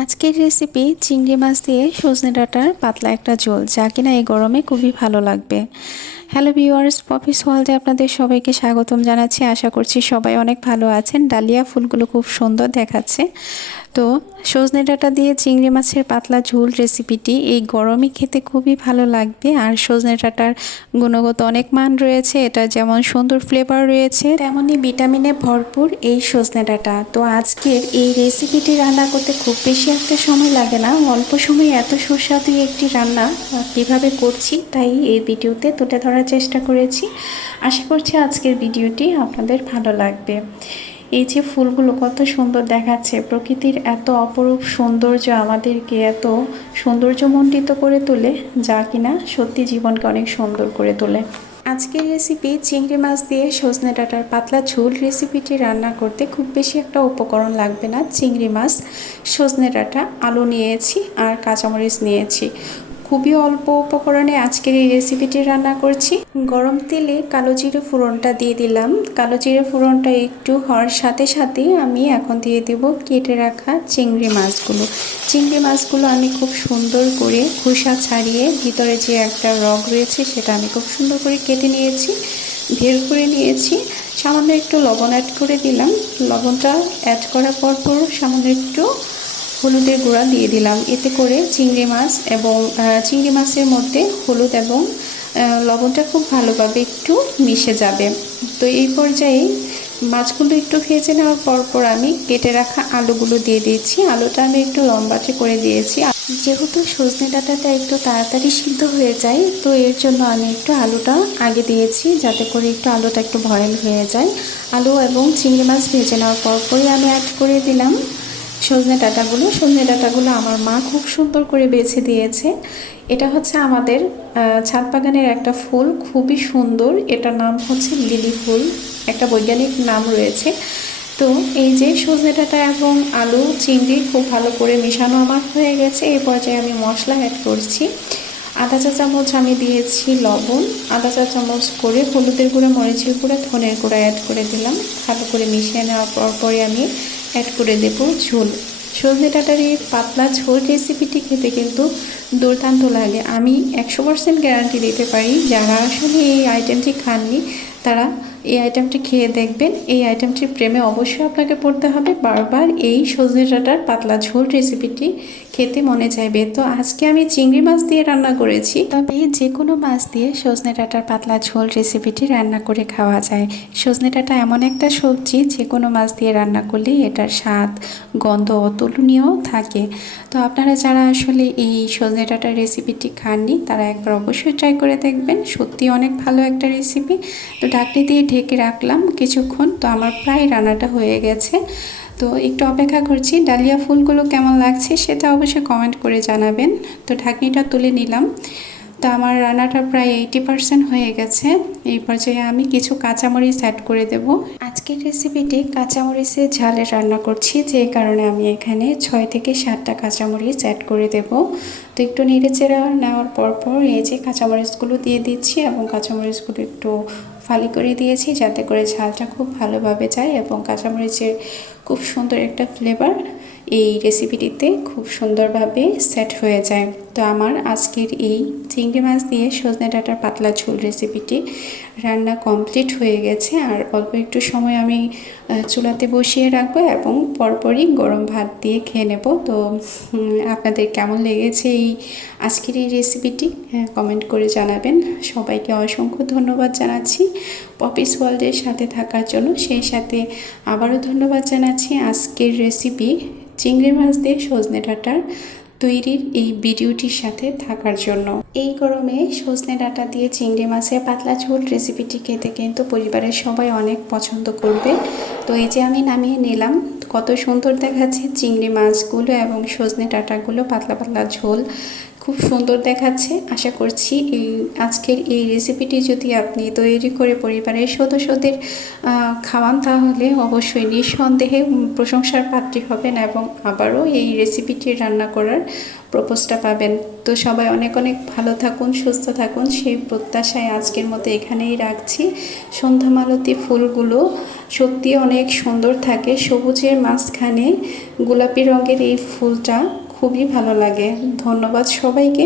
আজকের রেসিপি চিংড়ি মাছ দিয়ে সজনে ডাঁটার পাতলা একটা ঝোল, যা কিনা এই গরমে খুবই ভালো লাগবে। হ্যালো ভিউয়ার্স পপিস যে আপনাদের সবাইকে স্বাগতম জানাচ্ছি। আশা করছি সবাই অনেক ভালো আছেন। ডালিয়া ফুলগুলো খুব সুন্দর দেখাচ্ছে। তো সজনে ডাঁটা দিয়ে চিংড়ি মাছের পাতলা ঝোল রেসিপিটি এই গরমে খেতে খুবই ভালো লাগবে। আর সজনে ডাঁটার গুণগত অনেক মান রয়েছে। এটা যেমন সুন্দর ফ্লেভার রয়েছে তেমনই ভিটামিনে ভরপুর এই সজনে ডাঁটা। তো আজকের এই রেসিপিটি রান্না করতে খুব বেশি একটা সময় লাগে না। অল্প সময়ে এত সুস্বাদু একটি রান্না কীভাবে করছি তাই এই ভিডিওতে তুলে ধরার চেষ্টা করেছি। আশা করছি আজকের ভিডিওটি আপনাদের ভালো লাগবে। এই যে ফুলগুলো কত সুন্দর দেখাচ্ছে, প্রকৃতির এত অপরূপ সৌন্দর্য আমাদেরকে, এত সৌন্দর্যমণ্ডিত করে তোলে, যা কিনা সত্যি জীবনকে অনেক সুন্দর করে তোলে। আজকের রেসিপি চিংড়ি মাছ দিয়ে সজনে ডাঁটার পাতলা ঝোল রেসিপিটি রান্না করতে খুব বেশি একটা উপকরণ লাগবে না। চিংড়ি মাছ, সজনে ডাঁটা, আলু নিয়েছি আর কাঁচামরিচ নিয়েছি। খুবই অল্প উপকরণে আজকের এই রেসিপিটি রান্না করছি। গরম তেলে কালো জিরে ফোড়নটা দিয়ে দিলাম। কালো জিরে ফোড়নটা একটু হওয়ার সাথে সাথে আমি এখন দিয়ে দেব কেটে রাখা চিংড়ি মাছগুলো। চিংড়ি মাছগুলো আমি খুব সুন্দর করে খোসা ছাড়িয়ে ভিতরে যে একটা রগ রয়েছে সেটা আমি খুব সুন্দর করে কেটে নিয়েছি, বের করে নিয়েছি। সামান্য একটু লবণ অ্যাড করে দিলাম। লবণটা অ্যাড করার পর পর সামান্য একটু হলুদের গুঁড়া দিয়ে দিলাম। এতে করে চিংড়ি মাছ এবং চিংড়ি মাছের মধ্যে হলুদ এবং লবণটা খুব ভালোভাবে একটু মিশে যাবে। তো এই পর্যায়ে মাছগুলো একটু ভেজে নেওয়ার পর পর আমি কেটে রাখা আলুগুলো দিয়ে দিয়েছি। আলুটা আমি একটু লম্বাটে করে দিয়েছি। যেহেতু সজনে ডাঁটাটা একটু তাড়াতাড়ি সিদ্ধ হয়ে যায়, তো এর জন্য আমি একটু আলুটা আগে দিয়েছি যাতে করে একটু আলুটা একটু ভয়েল হয়ে যায়। আলু এবং চিংড়ি মাছ ভেজে নেওয়ার পর পরই আমি অ্যাড করে দিলাম সজনে ডাঁটাগুলো সজনে ডাঁটাগুলো আমার মা খুব সুন্দর করে বেছে দিয়েছে। এটা হচ্ছে আমাদের ছাদ বাগানের একটা ফুল, খুবই সুন্দর। এটার নাম হচ্ছে লিলি ফুল, একটা বৈজ্ঞানিক নাম রয়েছে। তো এই যে সজনে ডাঁটা এবং আলু, চিংড়ি খুব ভালো করে মেশানো আমার হয়ে গেছে। এই পর্যায়ে আমি মশলা অ্যাড করছি। আধা চা চামচ আমি দিয়েছি লবণ। আধা চা চামচ করে হলুদের গুঁড়া, মরিচের গুঁড়া, ধনের গুঁড়া অ্যাড করে দিলাম। ভালো করে মিশিয়ে নেওয়ার পর পরে আমি অ্যাড করে দেব ঝোল। সজনে ডাটার এই পাতলা ঝোল রেসিপিটি খেতে কিন্তু দুর্দান্ত লাগে। আমি একশো পার্সেন্ট গ্যারান্টি দিতে পারি, যারা আসলে এই আইটেমটি খাননি, তারা এই আইটেমটি খেয়ে দেখবেন। এই আইটেমটির প্রেমে অবশ্যই আপনাকে পড়তে হবে। বারবার এই সজনে ডাঁটার পাতলা ঝোল রেসিপিটি খেতে মনে চাইবে। তো আজকে আমি চিংড়ি মাছ দিয়ে রান্না করেছি। তবে যে কোনো মাছ দিয়ে সজনে ডাটার পাতলা ঝোল রেসিপিটি রান্না করে খাওয়া যায়। সজনে ডাটা এমন একটা সবজি যে কোনো মাছ দিয়ে রান্না করলে এটার স্বাদ, গন্ধ অতুলনীয় থাকে। তো আপনারা যারা আসলে এই সজনে ডাটার রেসিপিটি খাননি, তারা একবার অবশ্যই ট্রাই করে দেখবেন। সত্যি অনেক ভালো একটা রেসিপি তো ঢাকনি দিয়ে ঢেকে রাখলাম কিছুক্ষণ। তো আমার প্রায় রান্নাটা হয়ে গেছে। তো একটু অপেক্ষা করছি, ডালিয়া ফুলগুলো কেমন লাগছে সেটা অবশ্যই কমেন্ট করে জানাবেন। তো ঢাকনিটা তুলে নিলাম। তো আমার রান্নাটা প্রায় এইটি হয়ে গেছে। এই পর্যায়ে আমি কিছু কাঁচামরিচ অ্যাড করে দেব। আজকের রেসিপিটি কাঁচামরিচের ঝালের রান্না করছি, যে কারণে আমি এখানে ছয় থেকে সাতটা কাঁচামরিচ অ্যাড করে দেব। তো একটু নেড়ে চেড়ে নেওয়ার পর পর এই যে কাঁচামরিচগুলো দিয়ে দিচ্ছি এবং কাঁচামরিচগুলো একটু ফালি করে দিয়েছি যাতে করে ঝালটা খুব ভালোভাবে যায় এবং কাঁচামরিচের খুব সুন্দর একটা ফ্লেভার এই রেসিপিটিতে খুব সুন্দরভাবে সেট হয়ে যায়। তো আমার আজকের এই চিংড়ি মাছ দিয়ে সজনে ডাটার পাতলা ঝোল রেসিপিটি রান্না কমপ্লিট হয়ে গেছে। আর অল্প একটু সময় আমি চুলাতে বসিয়ে রাখব এবং পরপরই গরম ভাত দিয়ে খেয়ে নেব। তো আপনাদের কেমন লেগেছে এই আজকের এই রেসিপিটি কমেন্ট করে জানাবেন। সবাইকে অসংখ্য ধন্যবাদ জানাচ্ছি। পপিস ওয়ার্ল্ডের সাথে থাকার জন্য সেই সাথে আবারও ধন্যবাদ জানাচ্ছি। আজকের রেসিপি চিংড়ি মাছ দিয়ে সজনে ডাঁটার তৈরির এই ভিডিওটির সাথে থাকার জন্য। এই গরমে সজনে ডাঁটা দিয়ে চিংড়ি মাছের পাতলা ঝোল রেসিপিটি খেতে কিন্তু পরিবারের সবাই অনেক পছন্দ করবে। তো এই যে আমি নামিয়ে নিলাম, কত সুন্দর দেখাচ্ছে চিংড়ি মাছগুলো এবং সজনে ডাঁটাগুলো পাতলা পাতলা ঝোল। খুব সুন্দর দেখাচ্ছে। আশা করছি এই আজকের এই রেসিপিটি যদি আপনি তৈরি করে পরিবারের সদস্যদের খাওয়ান, তাহলে অবশ্যই নিঃসন্দেহে প্রশংসার পাত্রী হবেন এবং আবারও এই রেসিপিটি রান্না করার প্রপোজটা পাবেন। তো সবাই অনেক অনেক ভালো থাকুন, সুস্থ থাকুন। সেই প্রত্যাশায় আজকের মতো এখানেই রাখছি। সন্ধ্যা মালতী ফুলগুলো সত্যি অনেক সুন্দর থাকে। সবুজের মাঝখানে গোলাপি রঙের এই ফুলটা খুবই ভালো লাগে। ধন্যবাদ সবাইকে।